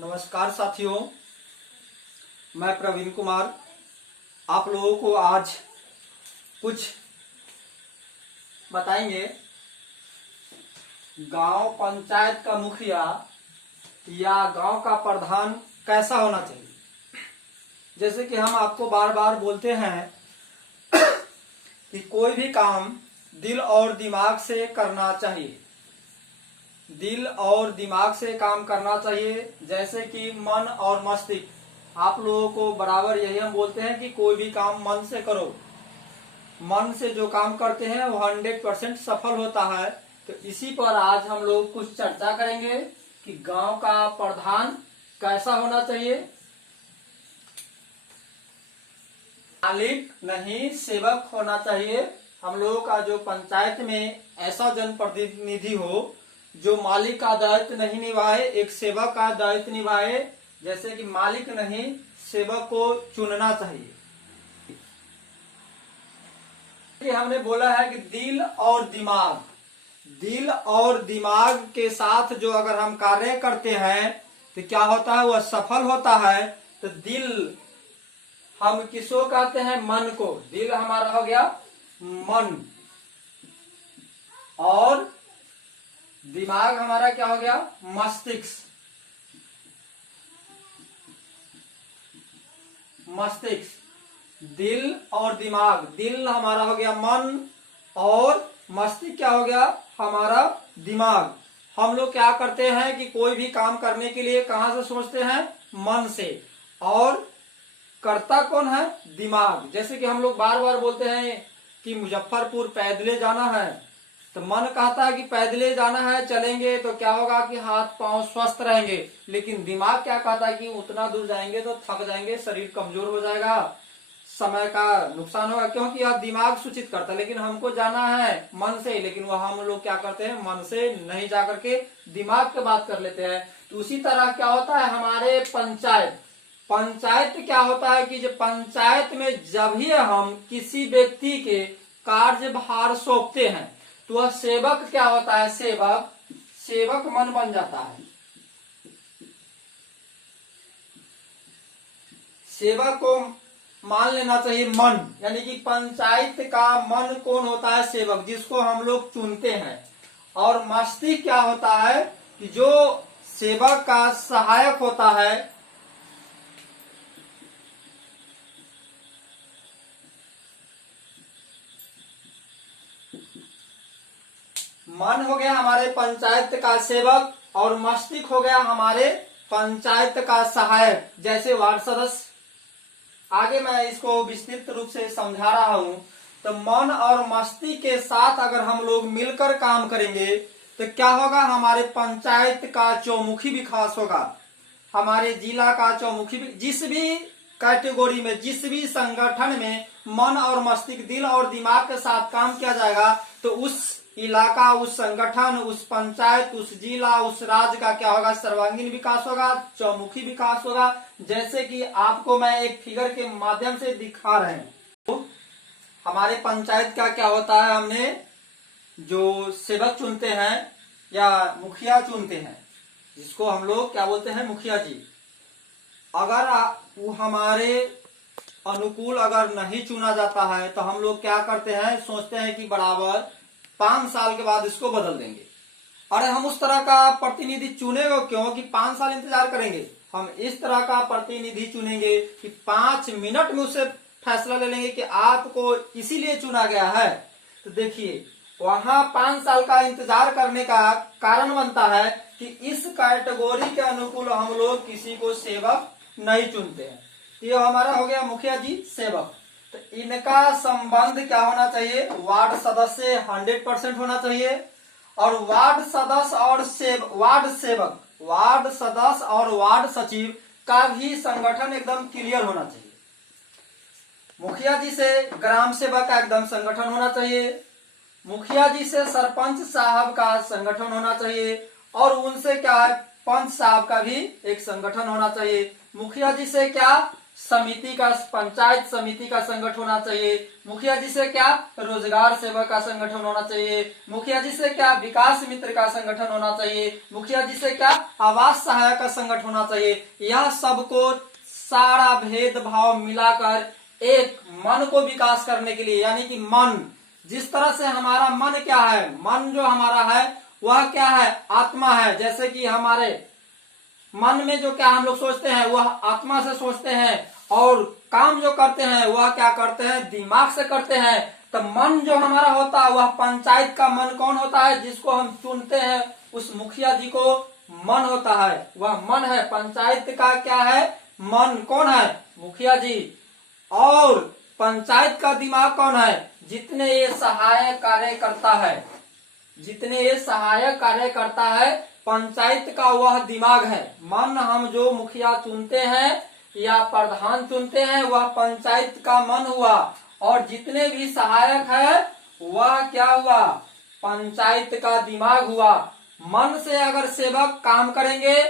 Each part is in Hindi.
नमस्कार साथियों, मैं प्रवीण कुमार आप लोगों को आज कुछ बताएंगे। गांव पंचायत का मुखिया या गांव का प्रधान कैसा होना चाहिए। जैसे कि हम आपको बार बार बोलते हैं कि कोई भी काम दिल और दिमाग से करना चाहिए। दिल और दिमाग से काम करना चाहिए, जैसे कि मन और मस्तिष्क। आप लोगों को बराबर यही हम बोलते हैं कि कोई भी काम मन से करो। मन से जो काम करते हैं वो 100% सफल होता है। तो इसी पर आज हम लोग कुछ चर्चा करेंगे कि गांव का प्रधान कैसा होना चाहिए। मालिक नहीं सेवक होना चाहिए। हम लोगों का जो पंचायत में ऐसा जनप्रतिनिधि हो जो मालिक का दायित्व नहीं निभाए, एक सेवक का दायित्व निभाए। जैसे कि मालिक नहीं सेवक को चुनना चाहिए। कि हमने बोला है कि दिल और दिमाग के साथ जो अगर हम कार्य करते हैं तो क्या होता है, वह सफल होता है। तो दिल हम किसको कहते हैं, मन को। दिल हमारा हो गया मन और दिमाग हमारा क्या हो गया, मस्तिष्क। दिल और दिमाग, दिल हमारा हो गया मन और मस्तिष्क क्या हो गया, हमारा दिमाग। हम लोग क्या करते हैं कि कोई भी काम करने के लिए कहां से सोचते हैं, मन से। और करता कौन है, दिमाग। जैसे कि हम लोग बार बार बोलते हैं कि मुजफ्फरपुर पैदले जाना है, तो मन कहता है कि पैदले जाना है, चलेंगे तो क्या होगा कि हाथ पांव स्वस्थ रहेंगे। लेकिन दिमाग क्या कहता है कि उतना दूर जाएंगे तो थक जाएंगे, शरीर कमजोर हो जाएगा, समय का नुकसान होगा, क्योंकि यह दिमाग सूचित करता है। लेकिन हमको जाना है मन से, लेकिन वह हम लोग क्या करते हैं, मन से नहीं जा करके दिमाग की बात कर लेते हैं। तो उसी तरह क्या होता है हमारे पंचायत क्या होता है कि जो पंचायत में जब भी हम किसी व्यक्ति के कार्यभार सौंपते हैं तो वह सेवक क्या होता है, सेवक मन बन जाता है। सेवक को मान लेना चाहिए मन, यानी कि पंचायत का मन कौन होता है, सेवक, जिसको हम लोग चुनते हैं। और मस्तिष्क क्या होता है कि जो सेवक का सहायक होता है। मन हो गया हमारे पंचायत का सेवक और मस्तिष्क हो गया हमारे पंचायत का सहायक, जैसे वार्ड सदस्य। आगे मैं इसको विस्तृत रूप से समझा रहा हूं। तो मन और मस्तिष्क के साथ अगर हम लोग मिलकर काम करेंगे तो क्या होगा, हमारे पंचायत का चौमुखी विकास होगा, हमारे जिला का चौमुखी। जिस भी कैटेगरी में, जिस भी संगठन में मन और मस्तिष्क, दिल और दिमाग के साथ काम किया जाएगा तो उस इलाका, उस संगठन, उस पंचायत, उस जिला, उस राज्य का क्या होगा, सर्वांगीण विकास होगा, चौमुखी विकास होगा। जैसे कि आपको मैं एक फिगर के माध्यम से दिखा रहे हैं। तो हमारे पंचायत का क्या होता है, हमने जो सेवक चुनते हैं या मुखिया चुनते हैं, जिसको हम लोग क्या बोलते हैं, मुखिया जी। अगर वो हमारे अनुकूल अगर नहीं चुना जाता है तो हम लोग क्या करते हैं, सोचते हैं कि बराबर 5 साल के बाद इसको बदल देंगे। अरे हम उस तरह का प्रतिनिधि चुनेंगे क्यों कि 5 साल इंतजार करेंगे। हम इस तरह का प्रतिनिधि चुनेंगे कि 5 मिनट में उससे फैसला ले लेंगे कि आपको इसीलिए चुना गया है। तो देखिए, वहां 5 साल का इंतजार करने का कारण बनता है कि इस कैटेगरी के अनुकूल हम लोग किसी को सेवक नहीं चुनते हैं। तो ये हमारा हो गया मुखिया जी, सेवक। तो इनका संबंध क्या होना चाहिए, वार्ड सदस्य से 100% होना चाहिए। और वार्ड सदस्य और वार्ड सचिव का भी संगठन एकदम क्लियर होना चाहिए। मुखिया जी से ग्राम सेवक का एकदम संगठन होना चाहिए। मुखिया जी से सरपंच साहब का संगठन होना चाहिए। और उनसे क्या है, पंच साहब का भी एक संगठन होना चाहिए। मुखिया जी से क्या, समिति का, पंचायत समिति का संगठन होना चाहिए। मुखिया जी से क्या, रोजगार सेवक का संगठन होना चाहिए। मुखिया जी से क्या, विकास मित्र का संगठन होना चाहिए। मुखिया जी से क्या, आवास सहायक का संगठन होना चाहिए। यह सबको सारा भेदभाव मिलाकर एक मन को विकास करने के लिए, यानी कि मन, जिस तरह से हमारा मन क्या है, मन जो हमारा है वह क्या है, आत्मा है। जैसे कि हमारे मन में जो क्या हम लोग सोचते हैं वह आत्मा से सोचते हैं, और काम जो करते हैं वह क्या करते हैं, दिमाग से करते हैं। तो मन जो हमारा होता है वह पंचायत का मन कौन होता है, जिसको हम चुनते हैं, उस मुखिया जी को मन होता है, वह मन है। पंचायत का क्या है, मन कौन है, मुखिया जी। और पंचायत का दिमाग कौन है, जितने ये सहायक कार्य करता है, जितने ये सहायक कार्य करता है, पंचायत का वह दिमाग है। मन हम जो मुखिया चुनते हैं या प्रधान चुनते हैं वह पंचायत का मन हुआ, और जितने भी सहायक है वह क्या हुआ, पंचायत का दिमाग हुआ। मन से अगर सेवक काम करेंगे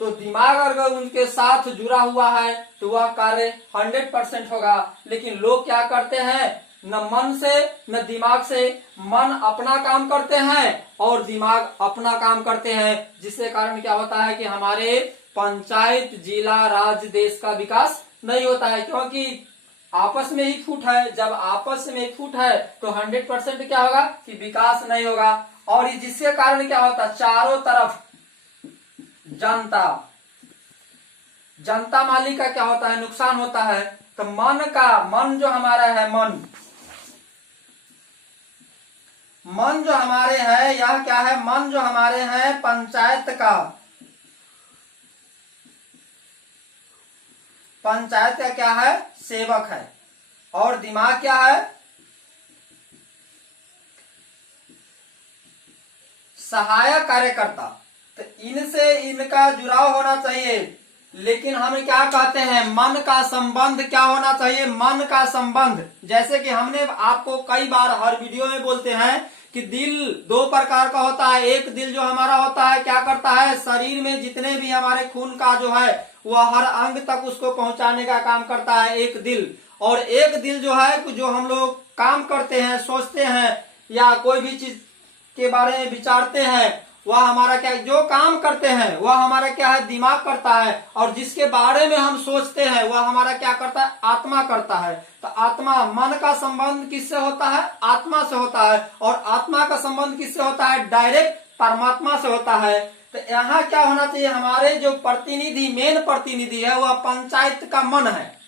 तो दिमाग अगर उनके साथ जुड़ा हुआ है तो वह कार्य 100% होगा। लेकिन लोग क्या करते हैं, न मन से न दिमाग से, मन अपना काम करते हैं और दिमाग अपना काम करते हैं, जिससे कारण क्या होता है कि हमारे पंचायत, जिला, राज्य, देश का विकास नहीं होता है, क्योंकि आपस में ही फूट है। जब आपस में फूट है तो 100% क्या होगा कि विकास नहीं होगा। और जिसके कारण क्या होता है, चारों तरफ जनता, जनता माली का क्या होता है, नुकसान होता है। तो मन का, मन जो हमारा है, मन जो हमारे है, यह क्या है, मन जो हमारे हैं पंचायत का, पंचायत का क्या है, सेवक है। और दिमाग क्या है, सहायक कार्यकर्ता। तो इनसे इनका जुड़ाव होना चाहिए। लेकिन हम क्या कहते हैं, मन का संबंध क्या होना चाहिए, मन का संबंध। जैसे कि हमने आपको कई बार हर वीडियो में बोलते हैं कि दिल दो प्रकार का होता है। एक दिल जो हमारा होता है क्या करता है, शरीर में जितने भी हमारे खून का जो है वह हर अंग तक उसको पहुंचाने का काम करता है, एक दिल। और एक दिल जो है, जो हम लोग काम करते हैं, सोचते हैं या कोई भी चीज के बारे में विचारते हैं, वह हमारा क्या, जो काम करते हैं वह हमारा क्या है, दिमाग करता है। और जिसके बारे में हम सोचते हैं वह हमारा क्या करता है, आत्मा करता है। तो आत्मा, मन का संबंध किससे होता है, आत्मा से होता है। और आत्मा का संबंध किससे होता है, डायरेक्ट परमात्मा से होता है। तो यहाँ क्या होना चाहिए, हमारे जो प्रतिनिधि, मेन प्रतिनिधि है वह पंचायत का मन है।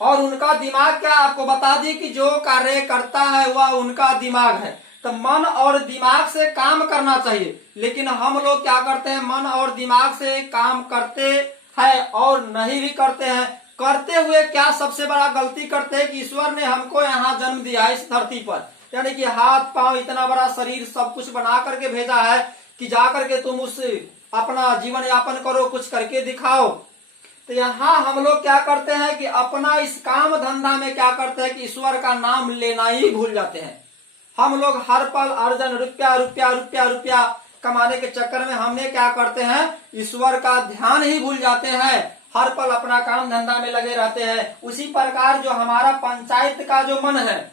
और उनका दिमाग क्या, आपको बता दी कि जो कार्य करता है वह उनका दिमाग है। तो मन और दिमाग से काम करना चाहिए। लेकिन हम लोग क्या करते हैं, मन और दिमाग से काम करते हैं और नहीं भी करते हैं। करते हुए क्या सबसे बड़ा गलती करते हैं कि ईश्वर ने हमको यहाँ जन्म दिया है इस धरती पर, यानी कि हाथ पांव, इतना बड़ा शरीर, सब कुछ बना करके भेजा है कि जा करके तुम उस अपना जीवन यापन करो, कुछ करके दिखाओ। तो यहाँ हम लोग क्या करते हैं कि अपना इस काम धंधा में क्या करते हैं कि ईश्वर का नाम लेना ही भूल जाते हैं। हम लोग हर पल अर्जन, रुपया रुपया रुपया रुपया कमाने के चक्कर में हमने क्या करते हैं, ईश्वर का ध्यान ही भूल जाते हैं। हर पल अपना काम धंधा में लगे रहते हैं। उसी प्रकार जो हमारा पंचायत का जो मन है,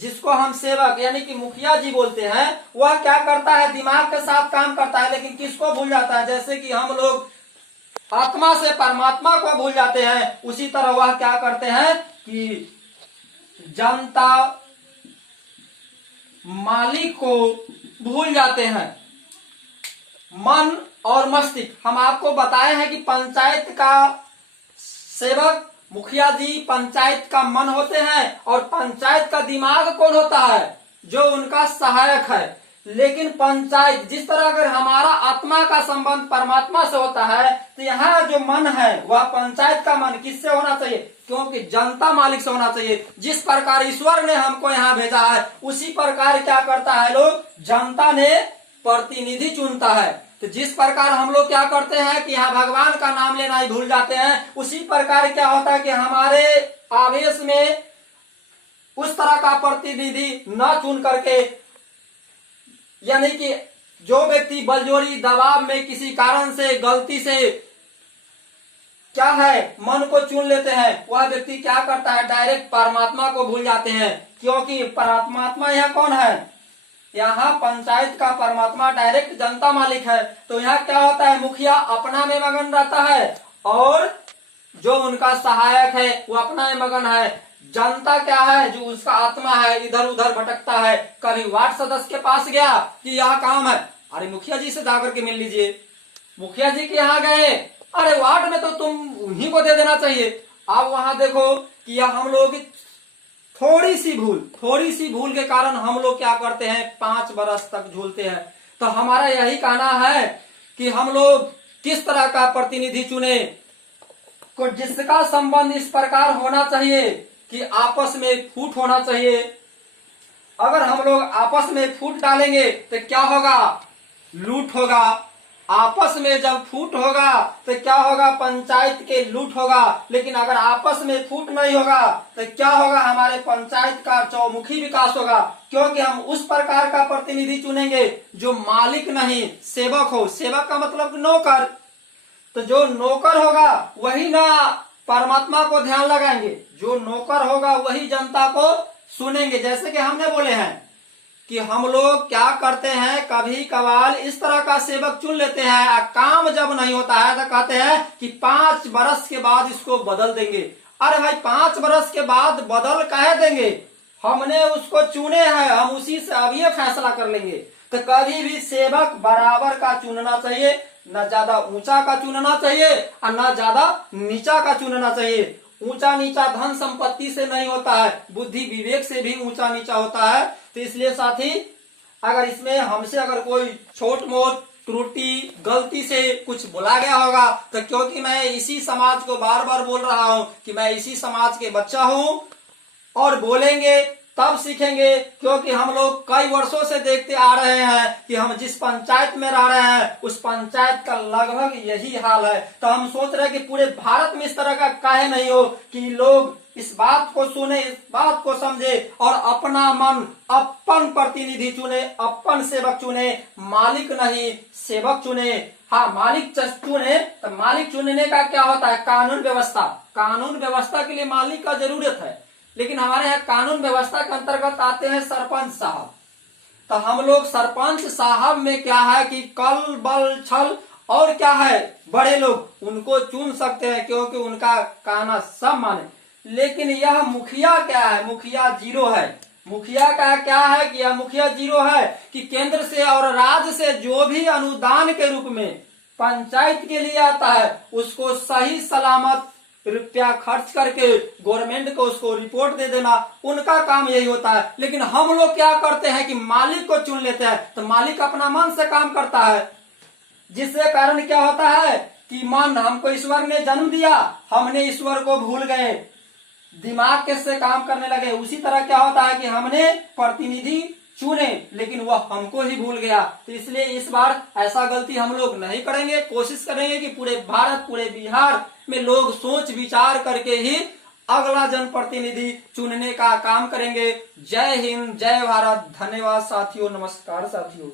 जिसको हम सेवक यानी कि मुखिया जी बोलते हैं, वह क्या करता है, दिमाग के साथ काम करता है, लेकिन किसको भूल जाता है। जैसे कि हम लोग आत्मा से परमात्मा को भूल जाते हैं, उसी तरह वह क्या करते हैं कि जनता मालिक को भूल जाते हैं। मन और मस्तिष्क, हम आपको बताए हैं कि पंचायत का सेवक मुखिया जी पंचायत का मन होते हैं, और पंचायत का दिमाग कौन होता है, जो उनका सहायक है। लेकिन पंचायत, जिस तरह अगर हमारा आत्मा का संबंध परमात्मा से होता है, तो यहाँ जो मन है वह पंचायत का मन किससे होना चाहिए, क्योंकि जनता मालिक से होना चाहिए। जिस प्रकार ईश्वर ने हमको यहाँ भेजा है, उसी प्रकार क्या करता है लोग, जनता ने प्रतिनिधि चुनता है। तो जिस प्रकार हम लोग क्या करते हैं कि यहाँ भगवान का नाम लेना ही भूल जाते हैं, उसी प्रकार क्या होता है कि हमारे आवेश में उस तरह का प्रतिनिधि न चुन करके, यानी कि जो व्यक्ति बलजोरी दबाव में किसी कारण से गलती से क्या है, मन को चुन लेते हैं, वह व्यक्ति क्या करता है, डायरेक्ट परमात्मा को भूल जाते हैं। क्योंकि परमात्मा यहाँ कौन है, यहाँ पंचायत का परमात्मा डायरेक्ट जनता मालिक है। तो यहाँ क्या होता है, मुखिया अपना में मगन रहता है और जो उनका सहायक है वो अपना में मगन है। जनता क्या है, जो उसका आत्मा है इधर उधर भटकता है। कभी वार्ड सदस्य के पास गया कि यहाँ काम है, अरे मुखिया जी से जाकर के मिल लीजिए। मुखिया जी के यहाँ गए, अरे वार्ड में तो तुम उन्हीं को दे देना चाहिए। अब वहां देखो कि यह हम लोग की थोड़ी सी भूल के कारण हम लोग क्या करते हैं, 5 बरस तक झूलते हैं। तो हमारा यही कहना है कि हम लोग किस तरह का प्रतिनिधि चुने, को जिसका संबंध इस प्रकार होना चाहिए कि आपस में फूट होना चाहिए। अगर हम लोग आपस में फूट डालेंगे तो क्या होगा, लूट होगा। आपस में जब फूट होगा तो क्या होगा, पंचायत के लूट होगा। लेकिन अगर आपस में फूट नहीं होगा तो क्या होगा, हमारे पंचायत का चौमुखी विकास होगा। क्योंकि हम उस प्रकार का प्रतिनिधि चुनेंगे जो मालिक नहीं सेवक हो। सेवक का मतलब नौकर। तो जो नौकर होगा वही ना परमात्मा को ध्यान लगाएंगे, जो नौकर होगा वही जनता को सुनेंगे। जैसे कि हमने बोले हैं कि हम लोग क्या करते हैं, कभी कभार इस तरह का सेवक चुन लेते हैं, काम जब नहीं होता है तो कहते हैं कि 5 बरस के बाद इसको बदल देंगे। अरे भाई 5 बरस के बाद बदल काहे देंगे, हमने उसको चुने हैं, हम उसी से अभी फैसला कर लेंगे। तो कभी भी सेवक बराबर का चुनना चाहिए, न ज्यादा ऊंचा का चुनना चाहिए और न ज्यादा नीचा का चुनना चाहिए। ऊंचा नीचा धन संपत्ति से नहीं होता है, बुद्धि विवेक से भी ऊंचा नीचा होता है। तो इसलिए साथी, अगर इसमें हमसे अगर कोई छोट मोट त्रुटि गलती से कुछ बोला गया होगा तो क्योंकि मैं इसी समाज को बार बार बोल रहा हूं कि मैं इसी समाज के बच्चा हूं, और बोलेंगे तब सीखेंगे। क्योंकि हम लोग कई वर्षों से देखते आ रहे हैं कि हम जिस पंचायत में रह रहे हैं उस पंचायत का लगभग यही हाल है। तो हम सोच रहे हैं कि पूरे भारत में इस तरह का काहे नहीं हो कि लोग इस बात को सुने, इस बात को समझे और अपना मन अपन प्रतिनिधि चुने, अपन सेवक चुने, मालिक नहीं सेवक चुने। हाँ, मालिक चुने तो मालिक चुनने का क्या होता है, कानून व्यवस्था। कानून व्यवस्था के लिए मालिक का जरूरत है, लेकिन हमारे यहाँ कानून व्यवस्था के अंतर्गत आते हैं सरपंच साहब। तो हम लोग सरपंच साहब में क्या है कि कल बल छल और क्या है, बड़े लोग उनको चुन सकते हैं क्योंकि उनका कहना सब माने। लेकिन यह मुखिया क्या है, मुखिया जीरो है। मुखिया का क्या है कि यह मुखिया जीरो है कि केंद्र से और राज्य से जो भी अनुदान के रूप में पंचायत के लिए आता है उसको सही सलामत रुपया खर्च करके गवर्नमेंट को उसको रिपोर्ट दे देना, उनका काम यही होता है। लेकिन हम लोग क्या करते हैं कि मालिक को चुन लेते हैं। तो मालिक अपना मन से काम करता है, जिससे कारण क्या होता है कि मन, हमको ईश्वर ने जन्म दिया, हमने ईश्वर को भूल गए, दिमाग कैसे काम करने लगे। उसी तरह क्या होता है कि हमने प्रतिनिधि चुने लेकिन वह हमको ही भूल गया। तो इसलिए इस बार ऐसा गलती हम लोग नहीं करेंगे। कोशिश करेंगे कि पूरे भारत, पूरे बिहार में लोग सोच विचार करके ही अगला जनप्रतिनिधि चुनने का काम करेंगे। जय हिंद, जय भारत, धन्यवाद साथियों, नमस्कार साथियों।